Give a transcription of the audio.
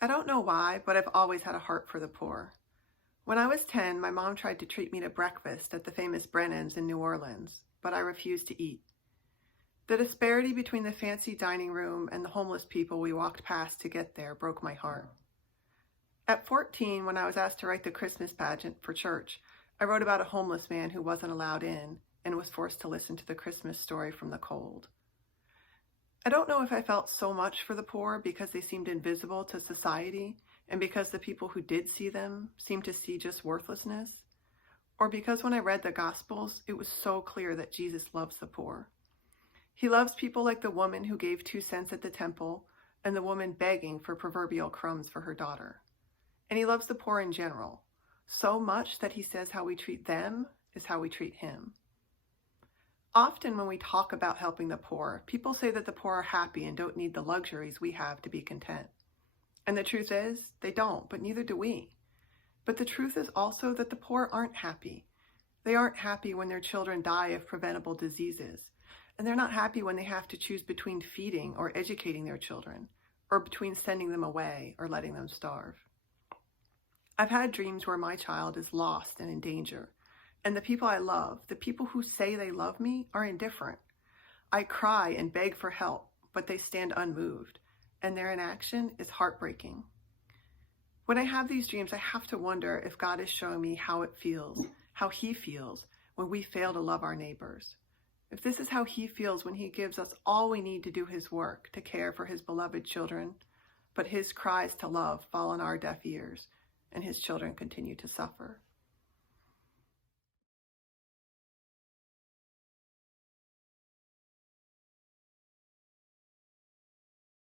I don't know why, but I've always had a heart for the poor. When I was 10, my mom tried to treat me to breakfast at the famous Brennan's in New Orleans, but I refused to eat. The disparity between the fancy dining room and the homeless people we walked past to get there broke my heart. At 14, when I was asked to write the Christmas pageant for church, I wrote about a homeless man who wasn't allowed in and was forced to listen to the Christmas story from the cold. I don't know if I felt so much for the poor because they seemed invisible to society and because the people who did see them seemed to see just worthlessness, or because when I read the Gospels, it was so clear that Jesus loves the poor. He loves people like the woman who gave 2 cents at the temple and the woman begging for proverbial crumbs for her daughter. And he loves the poor in general, so much that he says how we treat them is how we treat him. Often when we talk about helping the poor, people say that the poor are happy and don't need the luxuries we have to be content. And the truth is, they don't, but neither do we. But the truth is also that the poor aren't happy. They aren't happy when their children die of preventable diseases. And they're not happy when they have to choose between feeding or educating their children, or between sending them away or letting them starve. I've had dreams where my child is lost and in danger. And the people I love, the people who say they love me, are indifferent. I cry and beg for help, but they stand unmoved, and their inaction is heartbreaking. When I have these dreams, I have to wonder if God is showing me how it feels, how He feels when we fail to love our neighbors. If this is how He feels when He gives us all we need to do His work, to care for His beloved children, but His cries to love fall on our deaf ears, and His children continue to suffer.